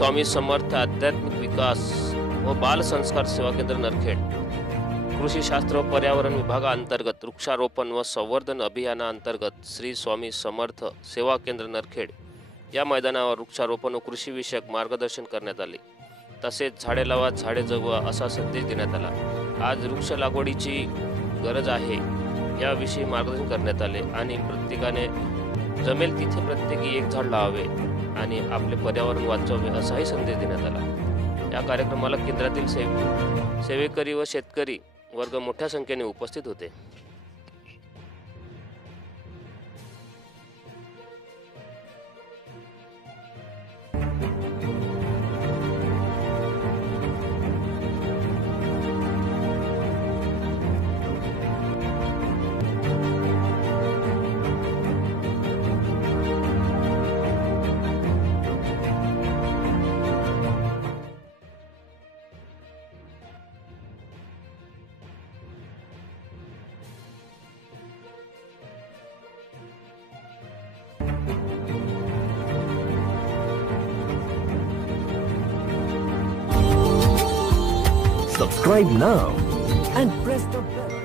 स्वामी समर्थ आध्यात्मिक विकास व बाल संस्कार सेवा केंद्र नरखेड, कृषी शास्त्र व पर्यावरण विभागाअंतर्गत वृक्षारोपण व संवर्धन अभियानाअंतर्गत श्री स्वामी समर्थ सेवा केंद्र नरखेड या मैदानावर वृक्षारोपण व कृषी विषयक मार्गदर्शन करण्यात आले। तसेच झाडे लावा झाडे जगवा असा संदेश देण्यात आला। आज वृक्ष लागवडीची गरज आहे याविषयी मार्गदर्शन करण्यात आले आणि प्रत्येकाने जमेल तिथे प्रत्येकी एक झाड लावावे आणि आपले पर्यावरण वाचवावे असाही संदेश देण्यात आला। या कार्यक्रमाला केंद्रातील सेवेकरी व शेतकरी वर्ग मोठ्या संख्येने उपस्थित होते। Subscribe now and press the bell.